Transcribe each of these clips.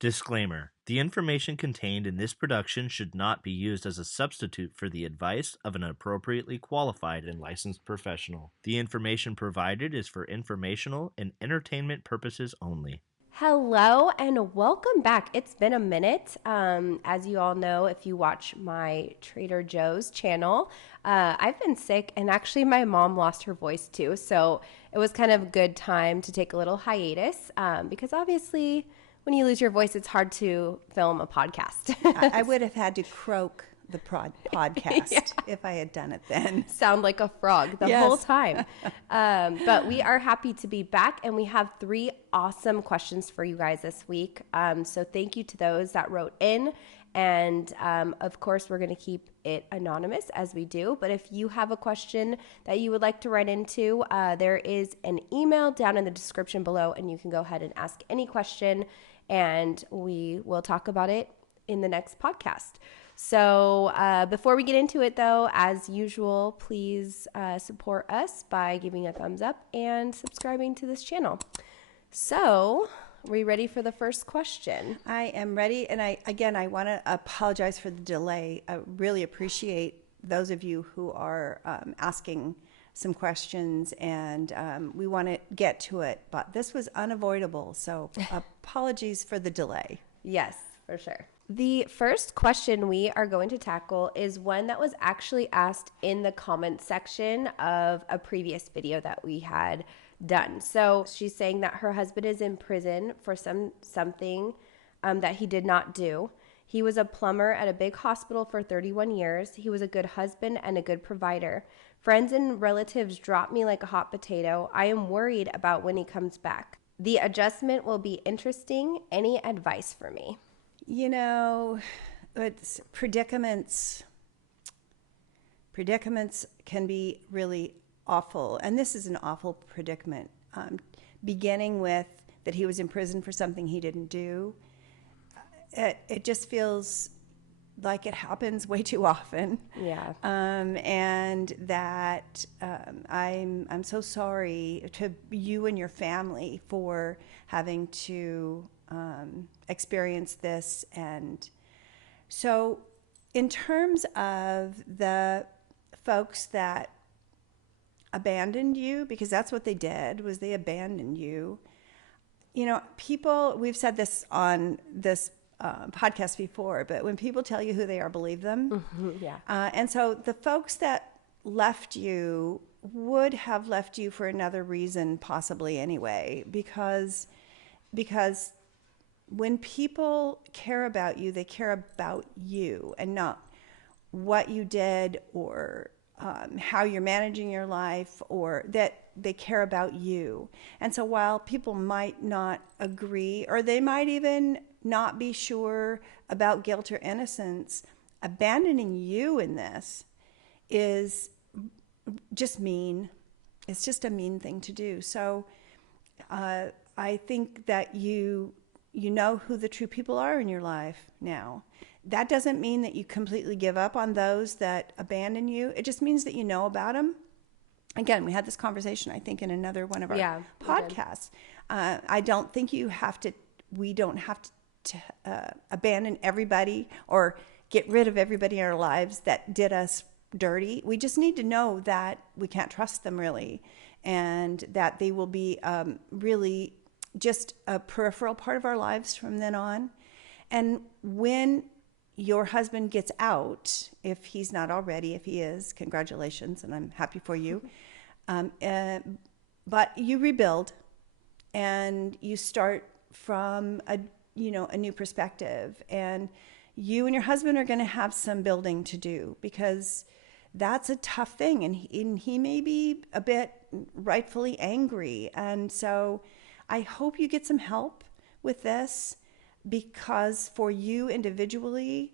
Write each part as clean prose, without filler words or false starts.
Disclaimer: the information contained in this production should not be used as a substitute for the advice of an appropriately qualified and licensed professional. The information provided is for informational and entertainment purposes only. Hello and welcome back. It's been a minute. As you all know, if you watch my Trader Joe's channel, I've been sick, and actually my mom lost her voice too. So it was kind of a good time to take a little hiatus because obviously when you lose your voice, it's hard to film a podcast. I would have had to croak the podcast if I had done it then. Sound like a frog the whole time. But we are happy to be back, and we have 3 awesome questions for you guys this week. So thank you to those that wrote in. And of course, we're going to keep it anonymous as we do. But if you have a question that you would like to write into, there is an email down in the description below, and you can go ahead and ask any question, and we will talk about it in the next podcast. So before we get into it, though, as usual, please support us by giving a thumbs up and subscribing to this channel. So are we ready for the first question? I am ready. And I want to apologize for the delay. I really appreciate those of you who are asking some questions, and we want to get to it. But this was unavoidable. So apologies for the delay. Yes, for sure. The first question we are going to tackle is one that was actually asked in the comment section of a previous video that we had done. So she's saying that her husband is in prison for something that he did not do. He was a plumber at a big hospital for 31 years. He was a good husband and a good provider. Friends and relatives drop me like a hot potato. I am worried about when he comes back. The adjustment will be interesting. Any advice for me? You know, it's predicaments can be really awful. And this is an awful predicament. Beginning with that he was in prison for something he didn't do. It just feels like it happens way too often. Yeah. And that I'm so sorry to you and your family for having to experience this. And so in terms of the folks that abandoned you, because that's what they did, was they abandoned you. You know, people, we've said this on this podcast before, but when people tell you who they are, believe them. Mm-hmm, yeah. And so the folks that left you would have left you for another reason, possibly anyway, because when people care about you, they care about you and not what you did or how you're managing your life, or that they care about you. And so while people might not agree, or they might even not be sure about guilt or innocence, abandoning you in this is just mean. It's just a mean thing to do. So I think that you know who the true people are in your life now. That doesn't mean that you completely give up on those that abandon you. It just means that you know about them. Again, we had this conversation, I think, in another one of our podcasts. I don't think we don't have to abandon everybody or get rid of everybody in our lives that did us dirty. We just need to know that we can't trust them really, and that they will be really just a peripheral part of our lives from then on. And when your husband gets out, if he's not already, if he is, congratulations, and I'm happy for you. But you rebuild, and you start from a new perspective, and you and your husband are going to have some building to do, because that's a tough thing, and he may be a bit rightfully angry. And so I hope you get some help with this, because for you individually,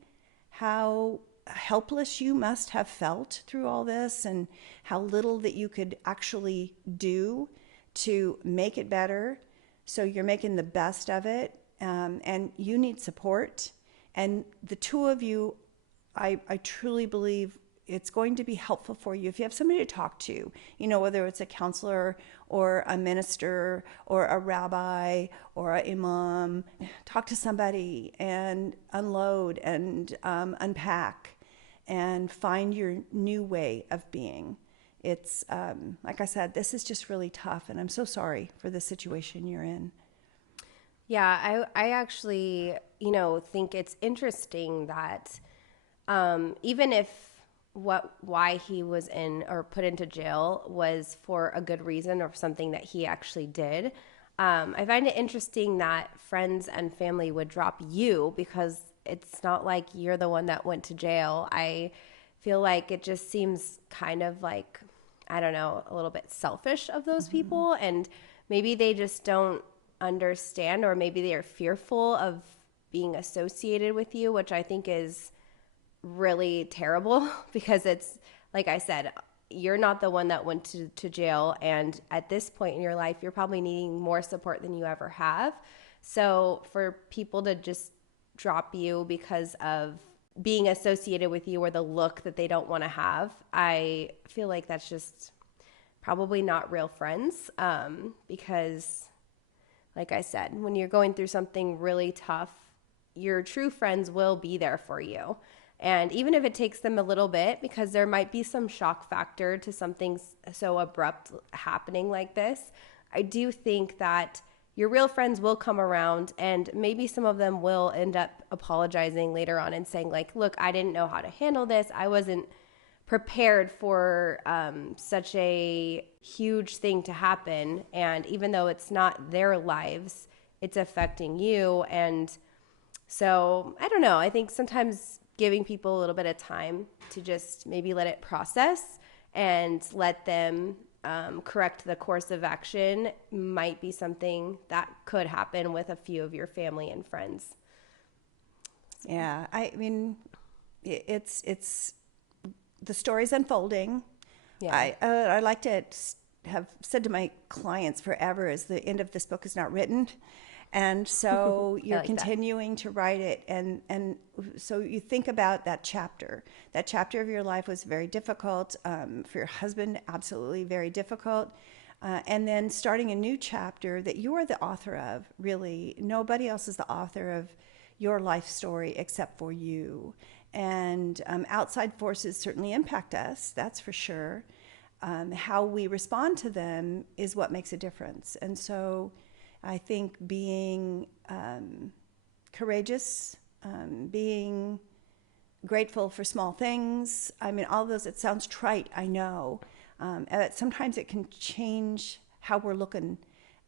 how helpless you must have felt through all this, and how little that you could actually do to make it better. So you're making the best of it, and you need support. And the two of you, I truly believe, it's going to be helpful for you if you have somebody to talk to, whether it's a counselor or a minister or a rabbi or an imam. Talk to somebody and unload and unpack and find your new way of being. It's like I said, this is just really tough, and I'm so sorry for the situation you're in. Yeah, I actually, think it's interesting that even if why he was in or put into jail was for a good reason or something that he actually did, I find it interesting that friends and family would drop you because it's not like you're the one that went to jail. I feel like it just seems kind of like, I don't know, a little bit selfish of those people, and maybe they just don't understand, or maybe they are fearful of being associated with you, which I think is really terrible because it's, like I said, you're not the one that went to jail, and at this point in your life you're probably needing more support than you ever have. So for people to just drop you because of being associated with you or the look that they don't want to have, I feel like that's just probably not real friends, because like I said, when you're going through something really tough, your true friends will be there for you. And even if it takes them a little bit, because there might be some shock factor to something so abrupt happening like this, I do think that your real friends will come around, and maybe some of them will end up apologizing later on and saying like, look, I didn't know how to handle this. I wasn't prepared for such a huge thing to happen. And even though it's not their lives, it's affecting you. And so I don't know. I think sometimes giving people a little bit of time to just maybe let it process and let them correct the course of action might be something that could happen with a few of your family and friends. So. Yeah, I mean, it's the story's unfolding. Yeah. I like to have said to my clients forever is the end of this book is not written. And so you're like continuing to write it. And so you think about that chapter. That chapter of your life was very difficult. For your husband, absolutely very difficult. And then starting a new chapter that you are the author of, really. Nobody else is the author of your life story except for you. And outside forces certainly impact us, that's for sure. How we respond to them is what makes a difference. And so I think being courageous, being grateful for small things, I mean, all those, it sounds trite, I know. Sometimes it can change how we're looking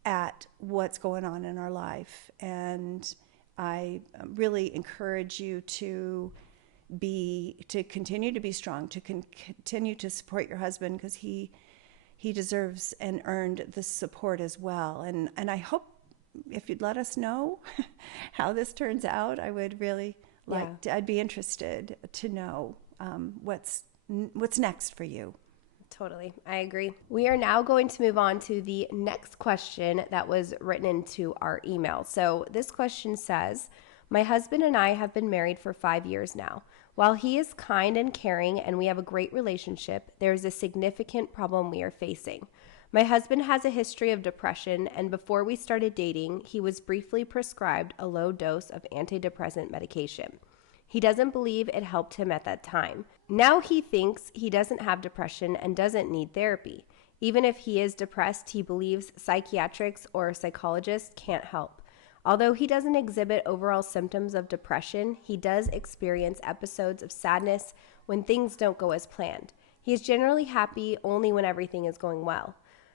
at what's going on in our life. And I really encourage you to continue to be strong, to continue to support your husband, because he deserves and earned the support as well. And I hope if you'd let us know how this turns out, I would really like to, I'd be interested to know what's next for you. Totally. I agree. We are now going to move on to the next question that was written into our email. So this question says, my husband and I have been married for 5 years now. While he is kind and caring and we have a great relationship, there is a significant problem we are facing. My husband has a history of depression, and before we started dating, he was briefly prescribed a low dose of antidepressant medication. He doesn't believe it helped him at that time. Now he thinks he doesn't have depression and doesn't need therapy. Even if he is depressed, he believes psychiatrists or psychologists can't help. Although he doesn't exhibit overall symptoms of depression, he does experience episodes of sadness when things don't go as planned. He is generally happy only when everything is going well.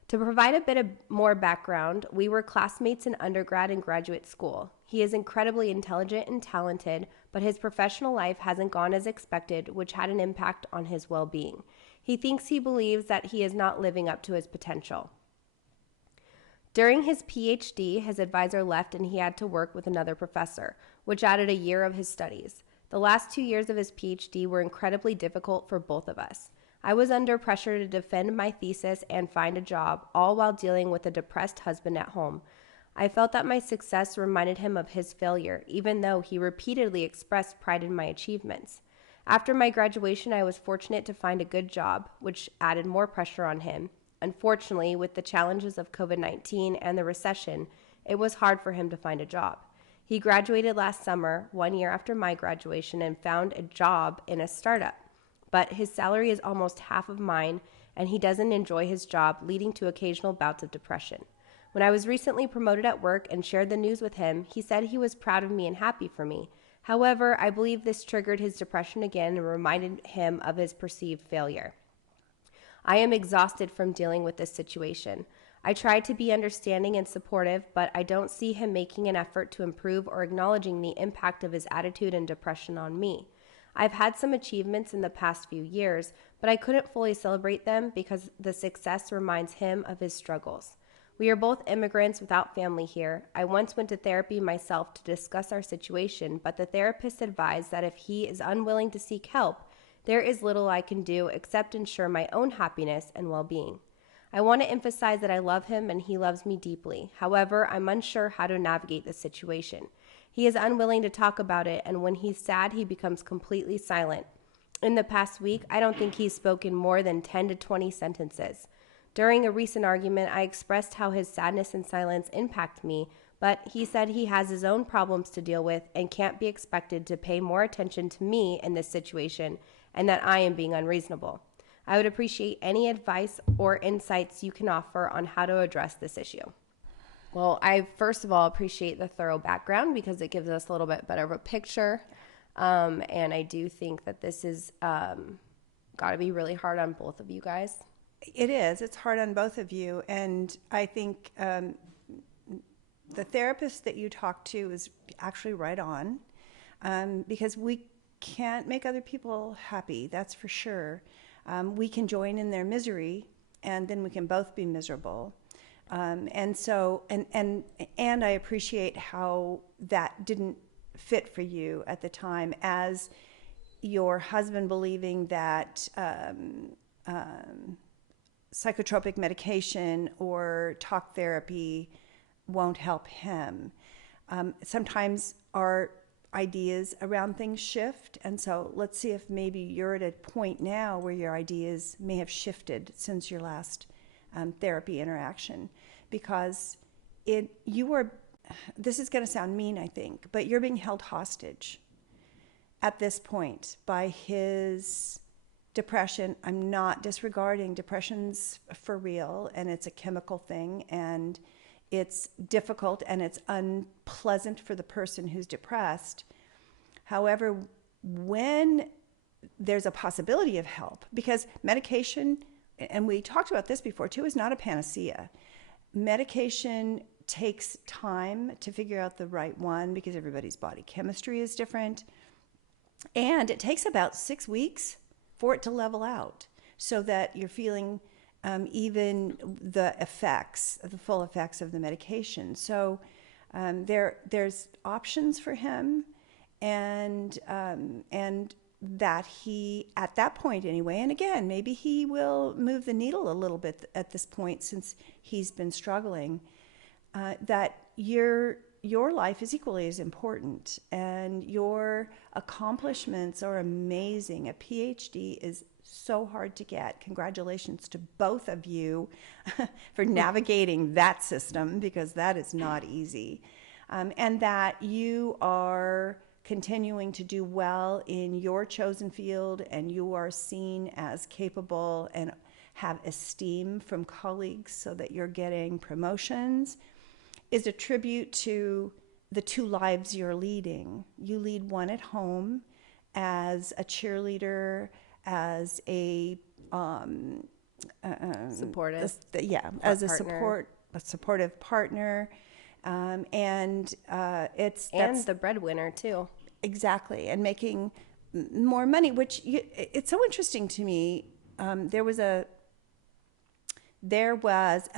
To provide a bit of more background, we were classmates in undergrad and graduate school. He is incredibly intelligent and talented, but his professional life hasn't gone as expected, which had an impact on his well-being. He believes that he is not living up to his potential. During his PhD, his advisor left and he had to work with another professor, which added a year of his studies. The last 2 years of his PhD were incredibly difficult for both of us. I was under pressure to defend my thesis and find a job, all while dealing with a depressed husband at home. I felt that my success reminded him of his failure, even though he repeatedly expressed pride in my achievements. After my graduation, I was fortunate to find a good job, which added more pressure on him. Unfortunately, with the challenges of COVID-19 and the recession, it was hard for him to find a job. He graduated last summer, 1 year after my graduation, and found a job in a startup. But his salary is almost half of mine, and he doesn't enjoy his job, leading to occasional bouts of depression. When I was recently promoted at work and shared the news with him, he said he was proud of me and happy for me. However, I believe this triggered his depression again and reminded him of his perceived failure. I am exhausted from dealing with this situation. I try to be understanding and supportive, but I don't see him making an effort to improve or acknowledging the impact of his attitude and depression on me. I've had some achievements in the past few years, but I couldn't fully celebrate them because the success reminds him of his struggles. We are both immigrants without family here. I once went to therapy myself to discuss our situation, but the therapist advised that if he is unwilling to seek help, there is little I can do except ensure my own happiness and well-being. I want to emphasize that I love him and he loves me deeply. However, I'm unsure how to navigate the situation. He is unwilling to talk about it, and when he's sad, he becomes completely silent. In the past week, I don't think he's spoken more than 10 to 20 sentences. During a recent argument, I expressed how his sadness and silence impact me, but he said he has his own problems to deal with and can't be expected to pay more attention to me in this situation, and that I am being unreasonable. I would appreciate any advice or insights you can offer on how to address this issue. Well, I first of all appreciate the thorough background because it gives us a little bit better of a picture. And I do think that this is got to be really hard on both of you guys. It is. It's hard on both of you. And I think the therapist that you talked to is actually right on, because we can't make other people happy, that's for sure. We can join in their misery, and then we can both be miserable. And I appreciate how that didn't fit for you at the time, as your husband believing that psychotropic medication or talk therapy won't help him. Sometimes our ideas around things shift, and so let's see if maybe you're at a point now where your ideas may have shifted since your last therapy interaction, because this is going to sound mean, I think, but you're being held hostage at this point by his depression. I'm not disregarding depression's for real, and it's a chemical thing, and it's difficult and it's unpleasant for the person who's depressed. However, when there's a possibility of help, because medication, and we talked about this before too, is not a panacea. Medication takes time to figure out the right one because everybody's body chemistry is different. And it takes about 6 weeks for it to level out so that you're feeling even the effects, the full effects of the medication. So there's options for him, and that he, at that point anyway, and again, maybe he will move the needle a little bit at this point since he's been struggling, that your life is equally as important, and your accomplishments are amazing. A PhD is so hard to get. Congratulations to both of you for navigating that system, because that is not easy. And that you are continuing to do well in your chosen field, and you are seen as capable and have esteem from colleagues so that you're getting promotions, is a tribute to the two lives you're leading. You lead one at home as a cheerleader, as a Supportive. as a supportive partner, and that's the breadwinner too. Exactly, and making more money, which it's so interesting to me. There was a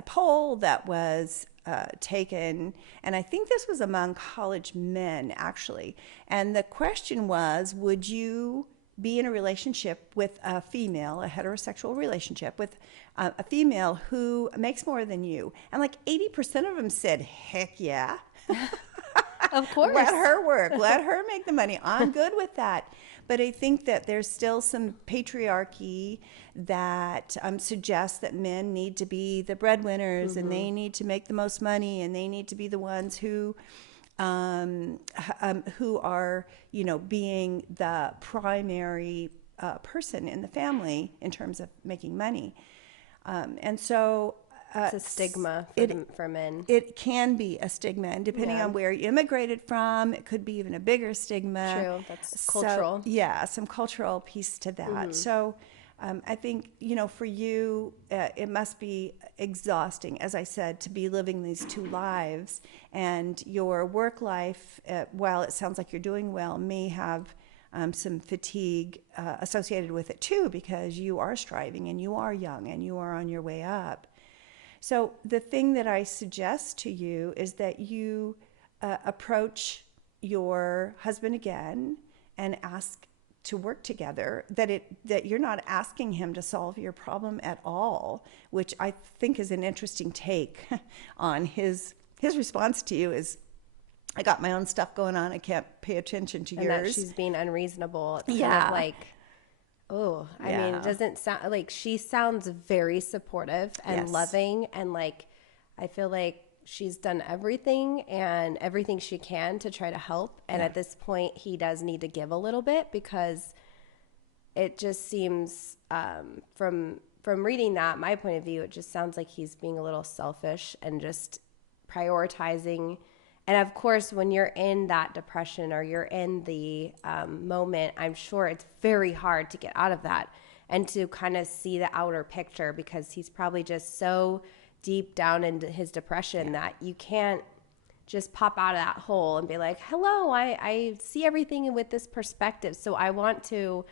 poll that was taken, and I think this was among college men actually, and the question was, would you be in a relationship with a female, a heterosexual relationship with a female who makes more than you? And like 80% of them said, heck yeah. Of course. Let her work. Let her make the money. I'm good with that. But I think that there's still some patriarchy that suggests that men need to be the breadwinners and they need to make the most money and they need to be the ones who are, being the primary person in the family in terms of making money. And so it's a stigma for men. It can be a stigma, and depending on where you immigrated from, it could be even a bigger stigma. True, that's cultural. Some cultural piece to that. So I think, for you, it must be exhausting, as I said, to be living these two lives, and your work life, while it sounds like you're doing well, may have some fatigue associated with it too, because you are striving and you are young and you are on your way up. So the thing that I suggest to you is that you approach your husband again and ask to work together, that you're not asking him to solve your problem at all, which I think is an interesting take on his response to you is, I got my own stuff going on, I can't pay attention to yours. And that she's being unreasonable. It's kind of like, I mean, it doesn't sound like, she sounds very supportive and loving, and like, I feel like she's done everything she can to try to help. And at this point, he does need to give a little bit, because it just seems, from reading that, my point of view, it just sounds like he's being a little selfish and just prioritizing. And of course, when you're in that depression or you're in the moment, I'm sure it's very hard to get out of that and to kind of see the outer picture, because he's probably just so deep down into his depression that you can't just pop out of that hole and be like, hello, I see everything with this perspective. So I want to,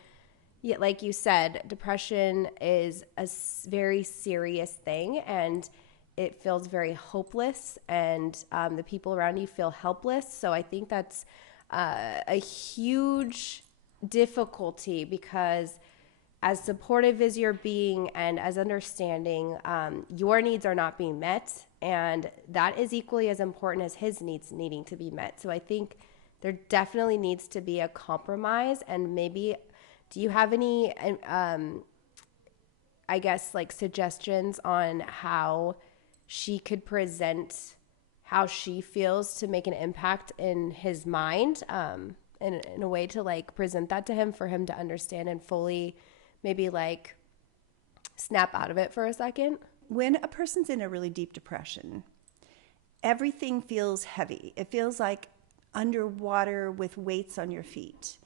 like you said, depression is a very serious thing, and it feels very hopeless, and the people around you feel helpless. So I think that's a huge difficulty, because as supportive as you're being and as understanding, your needs are not being met, and that is equally as important as his needs needing to be met. So I think there definitely needs to be a compromise. And maybe, do you have any, I guess, like suggestions on how she could present how she feels to make an impact in his mind, in a way to like present that to him for him to understand and fully maybe like snap out of it for a second? When a person's in a really deep depression, everything feels heavy. It feels like underwater with weights on your feet.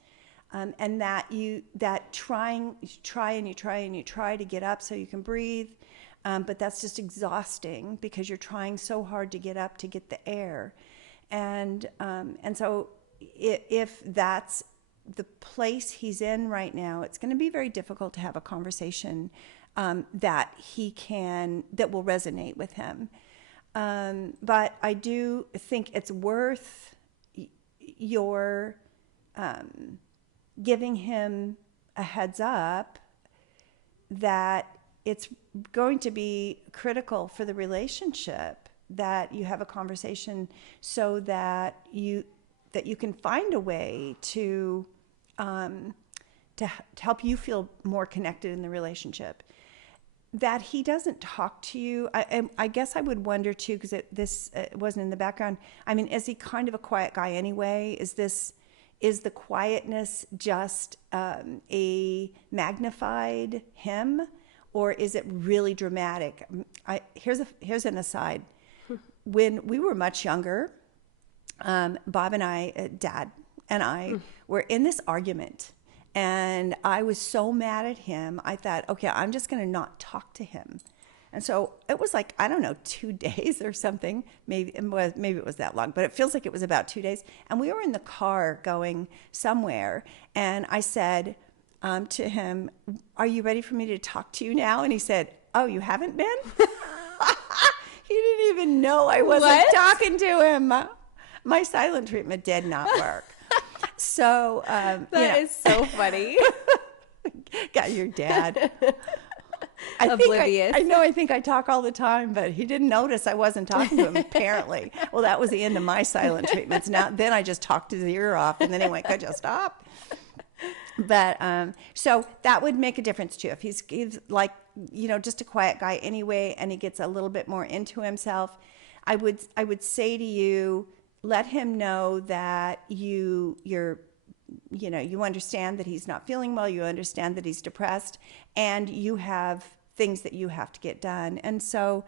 And you try to get up so you can breathe. But that's just exhausting, because you're trying so hard to get up to get the air. And so if that's the place he's in right now, it's going to be very difficult to have a conversation that will resonate with him. But I do think it's worth your giving him a heads up that it's going to be critical for the relationship that you have a conversation, so that you can find a way to help you feel more connected in the relationship. That he doesn't talk to you, I guess I would wonder too, because this wasn't in the background. I mean, is he kind of a quiet guy anyway? Is the quietness just a magnified him? Or is it really dramatic? Here's an aside. When we were much younger, Bob and I, Dad and I, were in this argument. And I was so mad at him, I thought, okay, I'm just going to not talk to him. And so it was like, I don't know, 2 days or something. Maybe it was that long, but it feels like it was about 2 days. And we were in the car going somewhere. And I said to him, are you ready for me to talk to you now? And he said, oh, you haven't been? He didn't even know I wasn't talking to him. My silent treatment did not work. So that is so funny. Got your dad. Oblivious. I think I talk all the time, but he didn't notice I wasn't talking to him, apparently. Well, that was the end of my silent treatments. Then I just talked his ear off, and then he went, could you stop? But so that would make a difference too. If he's like, just a quiet guy anyway, and he gets a little bit more into himself, I would say to you, let him know that you're you understand that he's not feeling well, you understand that he's depressed, and you have things that you have to get done. And so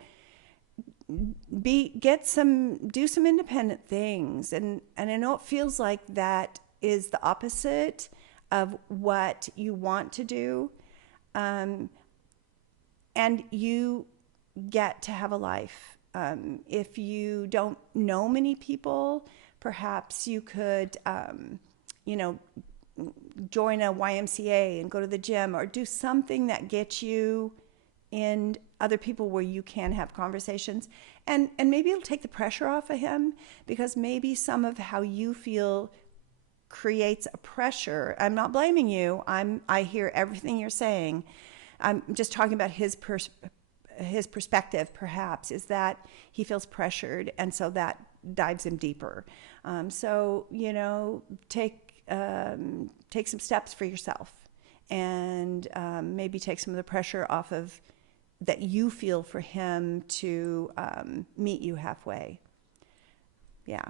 do some independent things. And I know it feels like that is the opposite of what you want to do. And you get to have a life. If you don't know many people, perhaps you could, join a YMCA and go to the gym, or do something that gets you in other people where you can have conversations. And maybe it'll take the pressure off of him, because maybe some of how you feel creates a pressure. I'm not blaming you. I hear everything you're saying. I'm just talking about his perspective, perhaps, is that he feels pressured, and so that dives him deeper. So take some steps for yourself, and maybe take some of the pressure off of that you feel for him to meet you halfway. Yeah.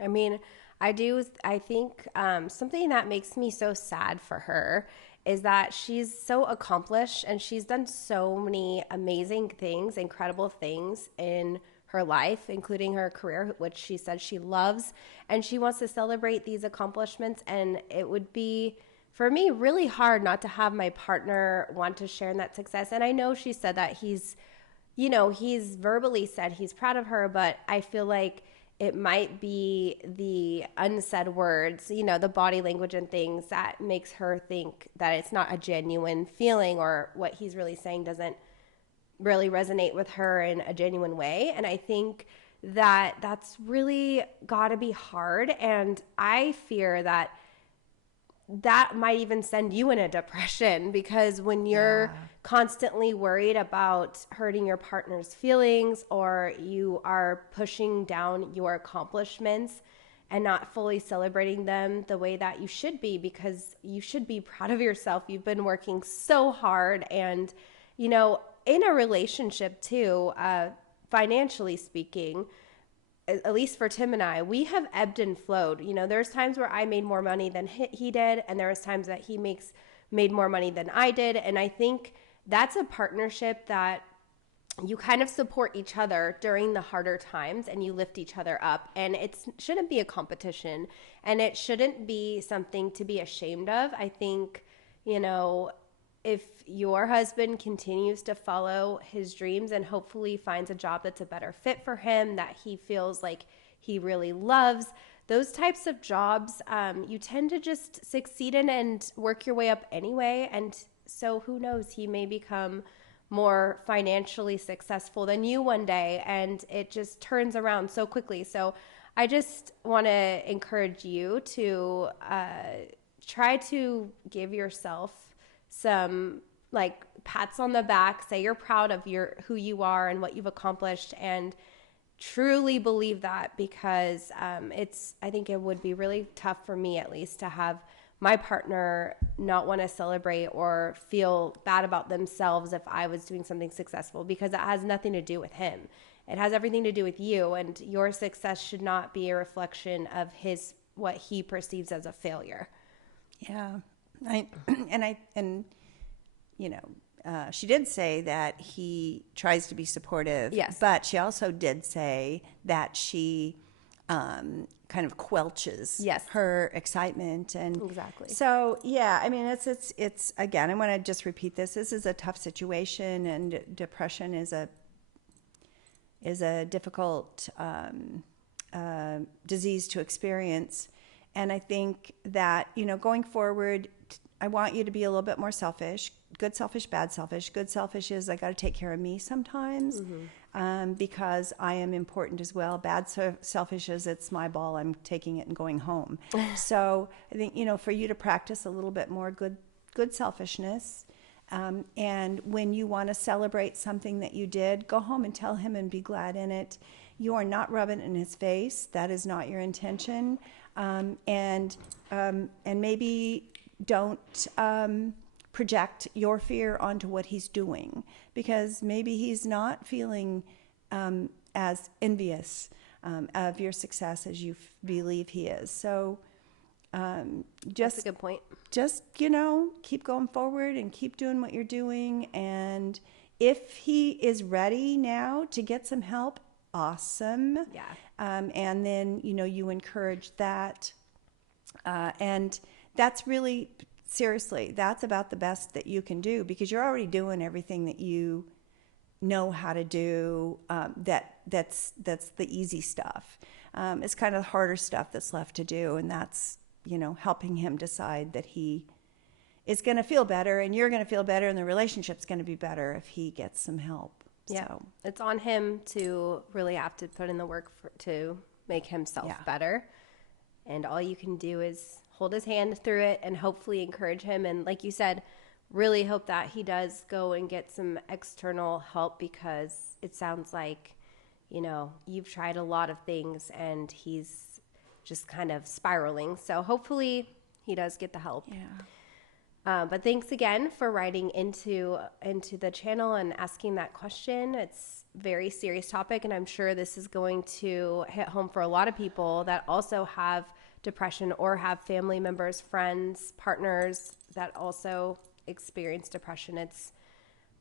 I mean, I think something that makes me so sad for her is that she's so accomplished, and she's done so many amazing things, incredible things in her life, including her career, which she said she loves, and she wants to celebrate these accomplishments. And it would be, for me, really hard not to have my partner want to share in that success. And I know she said that he's verbally said he's proud of her, but I feel like it might be the unsaid words, the body language and things that makes her think that it's not a genuine feeling, or what he's really saying doesn't really resonate with her in a genuine way. And I think that that's really got to be hard. And I fear that might even send you in a depression, because when you're constantly worried about hurting your partner's feelings, or you are pushing down your accomplishments and not fully celebrating them the way that you should be, because you should be proud of yourself. You've been working so hard. And, in a relationship too, financially speaking, at least for Tim and I, we have ebbed and flowed. There's times where I made more money than he did, and there was times that he made more money than I did. And I think that's a partnership that you kind of support each other during the harder times, and you lift each other up. And it shouldn't be a competition, and it shouldn't be something to be ashamed of. I think, if your husband continues to follow his dreams and hopefully finds a job that's a better fit for him, that he feels like he really loves, those types of jobs, you tend to just succeed in and work your way up anyway. And so who knows, he may become more financially successful than you one day, and it just turns around so quickly. So I just want to encourage you to try to give yourself some pats on the back, say you're proud of who you are and what you've accomplished, and truly believe that, because I think it would be really tough for me, at least, to have my partner not want to celebrate or feel bad about themselves if I was doing something successful, because it has nothing to do with him. It has everything to do with you, and your success should not be a reflection of what he perceives as a failure. Yeah. She did say that he tries to be supportive. Yes. But she also did say that she kind of quelches her excitement. And exactly. So, yeah, I mean, it's again, I want to just repeat this. This is a tough situation, and depression is a difficult disease to experience. And I think that, going forward, I want you to be a little bit more selfish. Good selfish, bad selfish. Good selfish is I got to take care of me sometimes, because I am important as well. Bad selfish is it's my ball, I'm taking it and going home. So I think, for you to practice a little bit more good selfishness. And when you want to celebrate something that you did, go home and tell him and be glad in it. You are not rubbing it in his face. That is not your intention. And maybe don't project your fear onto what he's doing, because maybe he's not feeling as envious of your success as you believe he is. So That's a good point. Just, keep going forward and keep doing what you're doing. And if he is ready now to get some help, awesome. Yeah. And then, you encourage that. And that's really, seriously, that's about the best that you can do, because you're already doing everything that you know how to do. That's the easy stuff. It's kind of the harder stuff that's left to do. And that's, helping him decide that he is going to feel better, and you're going to feel better, and the relationship's going to be better if he gets some help. Yeah. So It's on him to really have to put in the work to make himself better. And all you can do is hold his hand through it and hopefully encourage him. And like you said, really hope that he does go and get some external help, because it sounds like, you've tried a lot of things and he's just kind of spiraling. So hopefully he does get the help. yeah. But thanks again for writing into the channel and asking that question. It's a very serious topic, and I'm sure this is going to hit home for a lot of people that also have depression or have family members, friends, partners that also experience depression. It's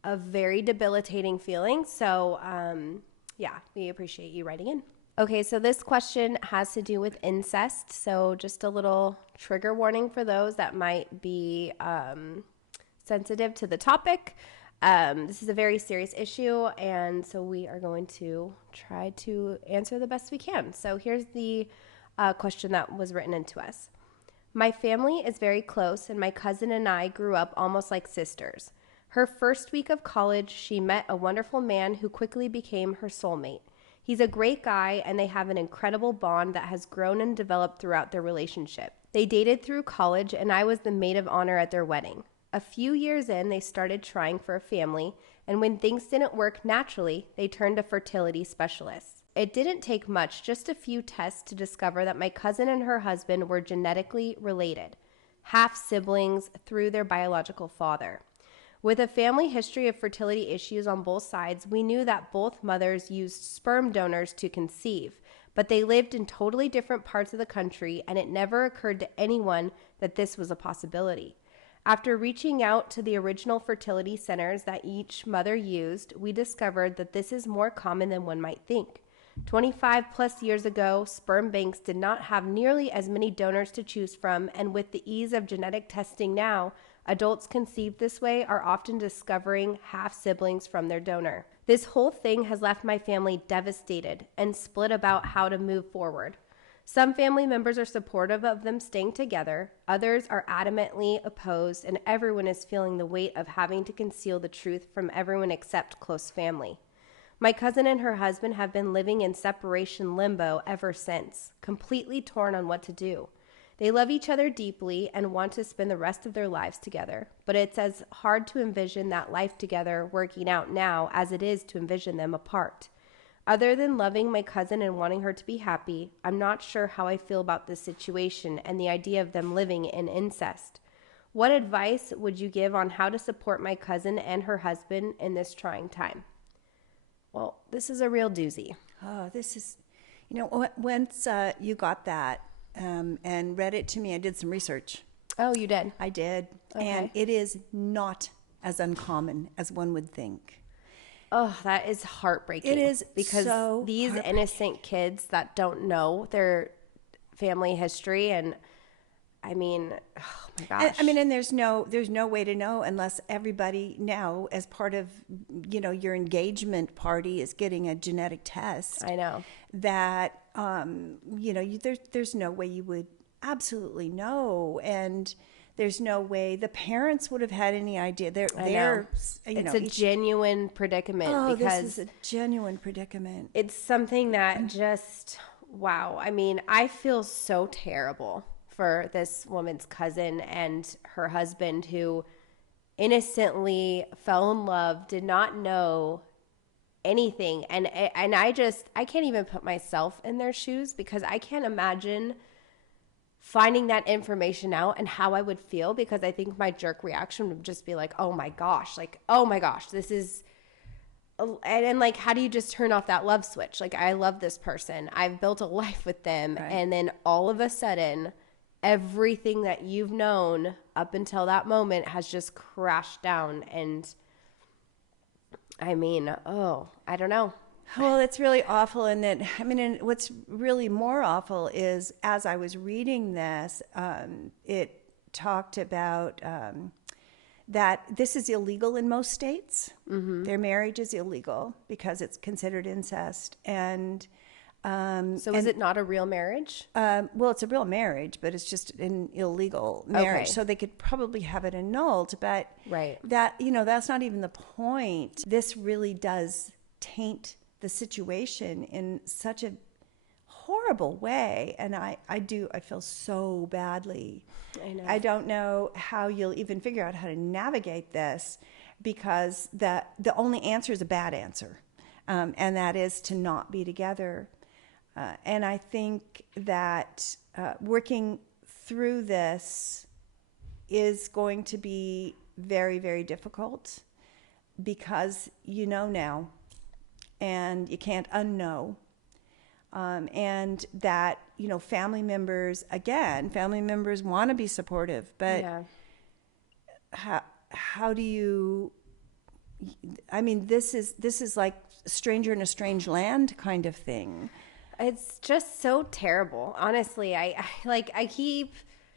a very debilitating feeling. So, we appreciate you writing in. Okay, so this question has to do with incest. So just a little trigger warning for those that might be sensitive to the topic. This is a very serious issue, and so we are going to try to answer the best we can. So here's the question that was written into us. My family is very close, and my cousin and I grew up almost like sisters. Her first week of college, she met a wonderful man who quickly became her soulmate. He's a great guy, and they have an incredible bond that has grown and developed throughout their relationship. They dated through college, and I was the maid of honor at their wedding. A few years in, they started trying for a family, and when things didn't work naturally, they turned to fertility specialists. It didn't take much, just a few tests, to discover that my cousin and her husband were genetically related, half siblings through their biological father. With a family history of fertility issues on both sides, we knew that both mothers used sperm donors to conceive, but they lived in totally different parts of the country, and it never occurred to anyone that this was a possibility. After reaching out to the original fertility centers that each mother used, we discovered that this is more common than one might think. 25 plus years ago, sperm banks did not have nearly as many donors to choose from, and with the ease of genetic testing now, adults conceived this way are often discovering half-siblings from their donor. This whole thing has left my family devastated and split about how to move forward. Some family members are supportive of them staying together. Others are adamantly opposed, and everyone is feeling the weight of having to conceal the truth from everyone except close family. My cousin and her husband have been living in separation limbo ever since, completely torn on what to do. They love each other deeply and want to spend the rest of their lives together, but it's as hard to envision that life together working out now as it is to envision them apart. Other than loving my cousin and wanting her to be happy, I'm not sure how I feel about this situation and the idea of them living in incest. What advice would you give on how to support my cousin and her husband in this trying time? Well, this is a real doozy. Oh, this is, once you got that and read it to me, I did some research. Oh, you did? I did. Okay. And it is not as uncommon as one would think. Oh, that is heartbreaking. It is, because so these innocent kids that don't know their family history, and I mean, oh my gosh. And there's no way to know unless everybody now, as part of, your engagement party, is getting a genetic test. I know that, there's no way you would absolutely know. And there's no way the parents would have had any idea. It's a genuine predicament. Oh, because this is a genuine predicament. It's something that just, wow. I mean, I feel so terrible for this woman's cousin and her husband, who innocently fell in love, did not know anything. And I can't even put myself in their shoes, because I can't imagine finding that information out and how I would feel, because I think my jerk reaction would just be like, oh my gosh, this is, and like, how do you just turn off that love switch? Like, I love this person, I've built a life with them, Right. and then all of a sudden, everything that you've known up until that moment has just crashed down. And I mean, I don't know. Well, it's really awful. And and what's really more awful is, as I was reading this, it talked about that this is illegal in most states. Their marriage is illegal because it's considered incest. And So is it not a real marriage? well, it's a real marriage, but it's just an illegal marriage. Okay. So they could probably have it annulled, but Right. that's not even the point. This really does taint the situation in such a horrible way. And I feel so badly. I know. I don't know how you'll even figure out how to navigate this, because the only answer is a bad answer. And that is to not be together. And I think that working through this is going to be very, very difficult, because you know now, and you can't unknow. And that, family members want to be supportive, but Yeah. how do you, this is like stranger in a strange land kind of thing. It's just so terrible. Honestly, I keep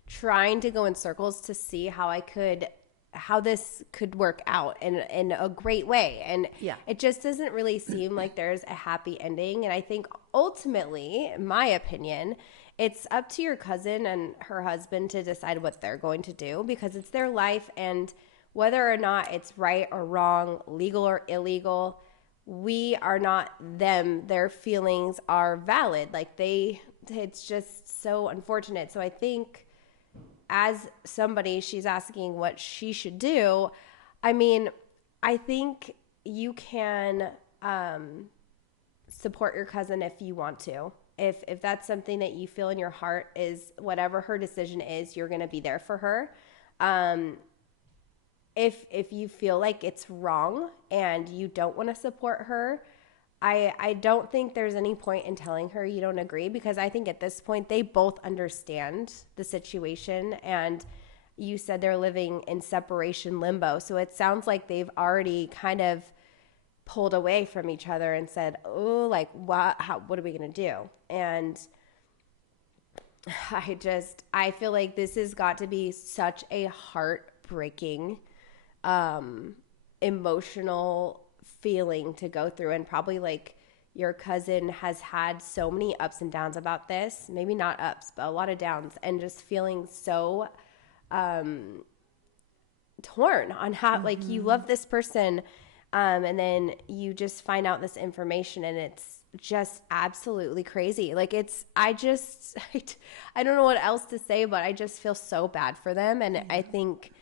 trying to go in circles to see how this could work out in a great way. And Yeah. it just doesn't really seem like there's a happy ending. And I think ultimately, in my opinion, it's up to your cousin and her husband to decide what they're going to do, because it's their life. And whether or not it's right or wrong, legal or illegal, we are not them. Their feelings are valid. It's just so unfortunate. So I think, as somebody, she's asking what she should do. I think you can support your cousin if you want to. If that's something that you feel in your heart is whatever her decision is, you're going to be there for her. If you feel like it's wrong and you don't want to support her, I don't think there's any point in telling her you don't agree, because I think at this point they both understand the situation. And you said they're living in separation limbo, so it sounds like they've already kind of pulled away from each other and said, oh, like, what are we going to do? And I feel like this has got to be such a heartbreaking emotional feeling to go through. And probably, like, your cousin has had so many ups and downs about this, maybe not ups, but a lot of downs, and just feeling so torn on how, like, you love this person, and then you just find out this information, and it's just absolutely crazy. Like, I don't know what else to say, but I just feel so bad for them. And I think,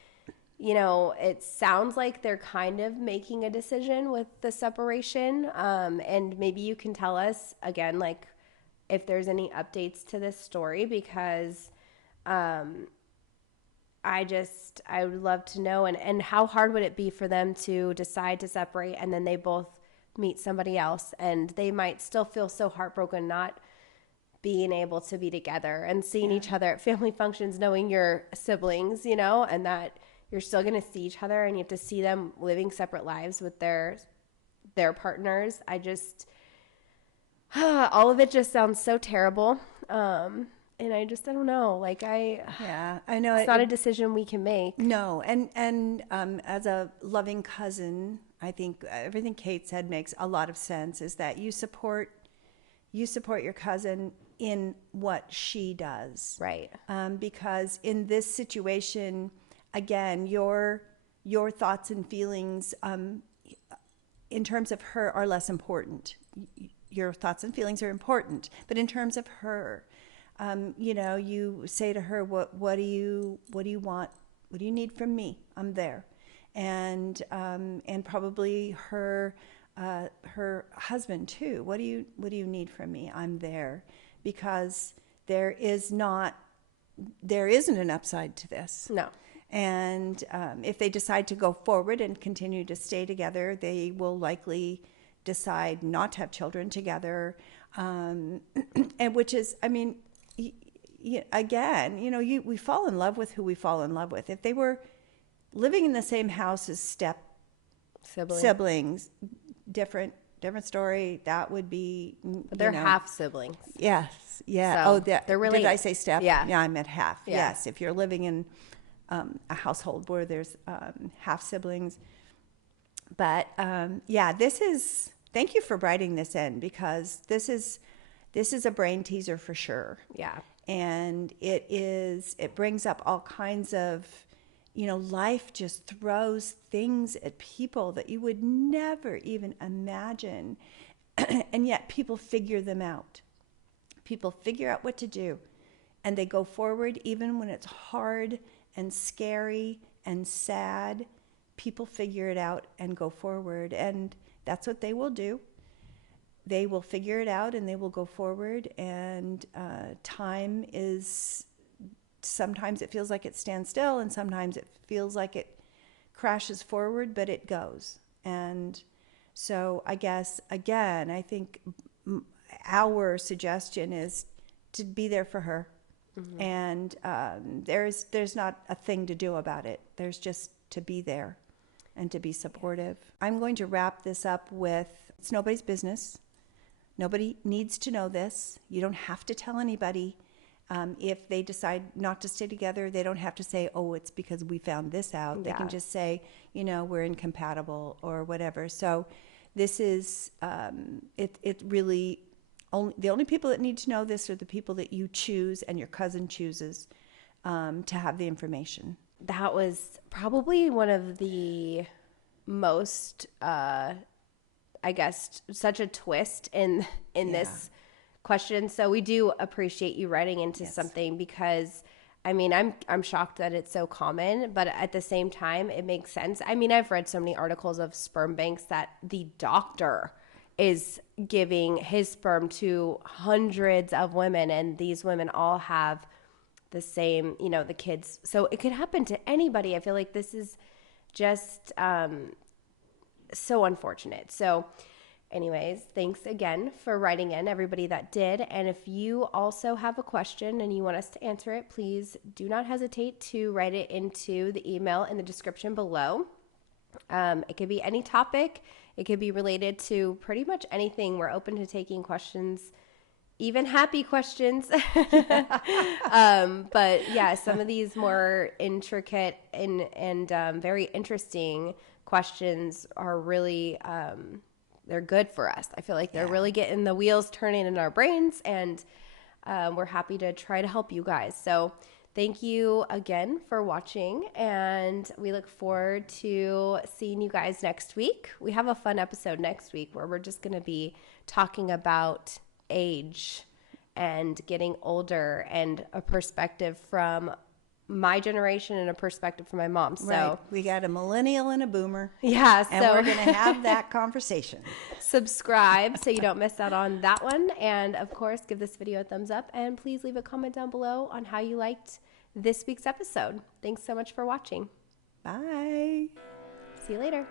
it sounds like they're kind of making a decision with the separation. And maybe you can tell us again, like, if there's any updates to this story, because I would love to know. And how hard would it be for them to decide to separate, and then they both meet somebody else, and they might still feel so heartbroken not being able to be together and seeing each other at family functions, knowing your siblings, and that you're still going to see each other, and you have to see them living separate lives with their partners. All of it just sounds so terrible. And I don't know. Like, Yeah, I know. It's not a decision we can make. No, and as a loving cousin, I think everything Kate said makes a lot of sense. Is that you support your cousin in what she does, Right. Because in this situation, again, your thoughts and feelings, in terms of her, are less important. Your thoughts and feelings are important, but in terms of her, you say to her, what do you want? What do you need from me? I'm there. And probably her husband too. What do you need from me? I'm there. Because there is not there isn't an upside to this. No. And if they decide to go forward and continue to stay together, they will likely decide not to have children together. And which is, I mean, again, we fall in love with who we fall in love with. If they were living in the same house as siblings, different story. That would be. But they're half siblings. Yes. Yeah. So they're really. Did I say step? Yeah. Yeah, I meant half. Yeah. Yes. If you're living in a household where there's half siblings. But this is. Thank you for writing this in, because this is a brain teaser for sure. Yeah. And it brings up all kinds of, life just throws things at people that you would never even imagine. And yet people figure them out. People figure out what to do, and they go forward even when it's hard and scary and sad. People figure it out and go forward, and that's what they will do. They will figure it out and they will go forward. And time is, sometimes it feels like it stands still, and sometimes it feels like it crashes forward, but it goes. And so I guess, again, I think our suggestion is to be there for her. Mm-hmm. And there's not a thing to do about it. There's just to be there and to be supportive. I'm going to wrap this up with, it's nobody's business. Nobody needs to know this. You don't have to tell anybody. If they decide not to stay together, they don't have to say, oh, it's because we found this out. They can just say, we're incompatible or whatever. So this is, it really, the only people that need to know this are the people that you choose and your cousin chooses to have the information. That was probably one of the most, I guess, such a twist in this question. So we do appreciate you writing into something, because I mean, I'm shocked that it's so common, but at the same time, it makes sense. I mean, I've read so many articles of sperm banks that the doctor is giving his sperm to hundreds of women, and these women all have the same, the kids. So it could happen to anybody. I feel like this is just so unfortunate. So anyways, thanks again for writing in, everybody that did. And if you also have a question and you want us to answer it, please do not hesitate to write it into the email in the description below. It could be any topic. It could be related to pretty much anything. We're open to taking questions, even happy questions. But yeah, some of these more intricate and very interesting questions are really, they're good for us. I feel like they're really getting the wheels turning in our brains, and we're happy to try to help you guys. So thank you again for watching, and we look forward to seeing you guys next week. We have a fun episode next week where we're just going to be talking about age and getting older, and a perspective from my generation and a perspective from my mom. So right. We got a millennial and a boomer. Yeah. And we're going to have that conversation. Subscribe so you don't miss out on that one. And of course, give this video a thumbs up, and please leave a comment down below on how you liked this week's episode. Thanks so much for watching. Bye. See you later.